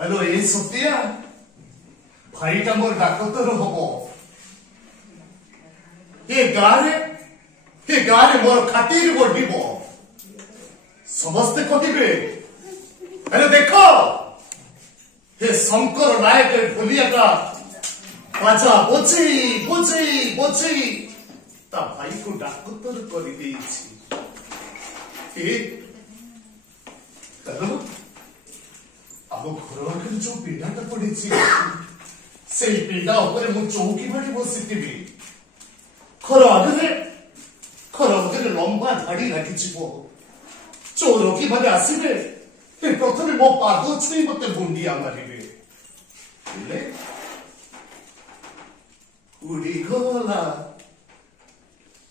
hello ये सत्या भाईटा मोर डाकतर हम ये गाँव मोर खातिर बढ़ समस्ते कहे हेलो देख हे शंकर नायक भूलिया बाजा बोची बोची बोची ता भाई को डाकतर कर हेलो आम घर आगे जो पीढ़ाटा पड़ी से पीढ़ा मु चौकी बाटी बसी घर आगे लंबा धाड़ी लगी चोर कि मैंने आसवे प्रथम मो पाद छुई मत बुंडिया मारे उड़ीगला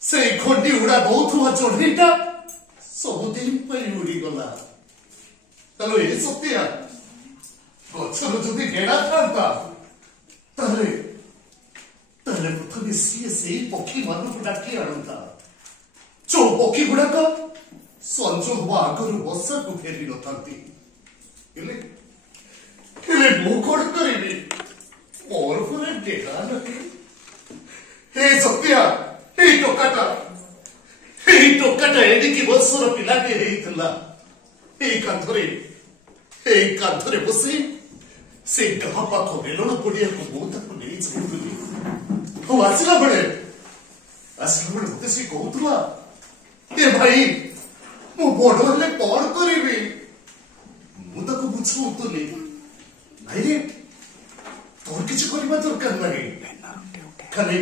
से खंडी उड़ा दौथुआ चढ़ईटा सबुदिन उड़ीगला हेलो ये सत्या गचर जदि गेड़ा था प्रथम सी से पक्षी मान को डाकी आणता जो पक्षी गुड़ाक संजो हवा आगर वर्षा को फेरी न मु कौन करी मोर पर गेड़ा नहीं हे सत्या हे टोकाटा एडिकी वर्षर पिलाटे कांथरे बसी से गाँ पाख मेलन पड़िया को नहीं जाऊली आसला बेले मत सी कहला ए भाई मु बड़ हेले कौन करी मुझे बुझाऊली नाई रे तोर किसी करवा दरकार नहीं खाली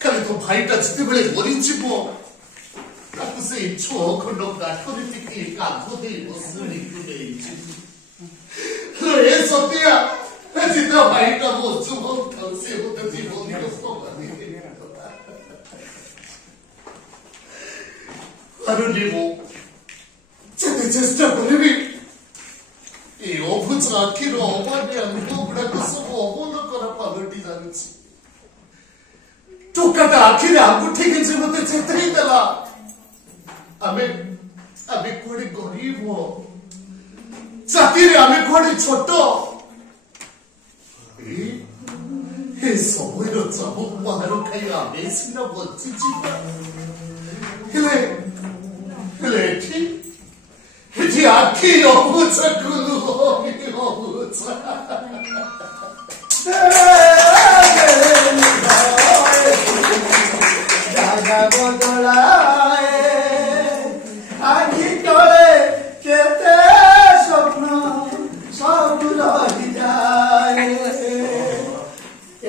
खाली तो भाईटा जिते बेले मरी से छो खंड काठरी टिकी कागो दे बसुनी रे सत्या जिते भाईटा बसु से होते जीवन अरुणी मो जते चेष्टा करबी ए अभुज आखिर अमान्य अनुभव गुड़ाक सब अमल कर पलटि जानुछि टोकाटा आखिर आंगुठी के मते चेतई देला आमे कोड़ी गरीब हो जाति रे आमे कोड़ी छोटो ए सबैर चाबुक बाहर खाई आमे सिना बच्ची जीवा हेले एठी आखी अबुझ गुलु अबुझ जागा बदलाए आखि तले केते स्वप्न सब रही जाए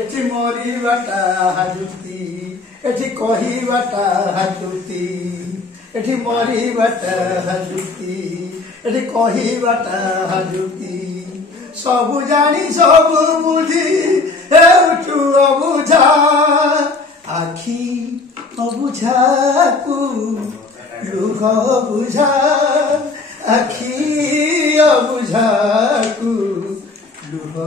एठी मरिबाटा हाजुती एठी कहिबाटा हाजुती एठी मरिबाटा हाजुती एठी कहिबाटा हाजुती सब जानी सब बुझी हेउठु अबुझा आखि अबुझाकु लुह बुझा आखि अबुझाकु लुह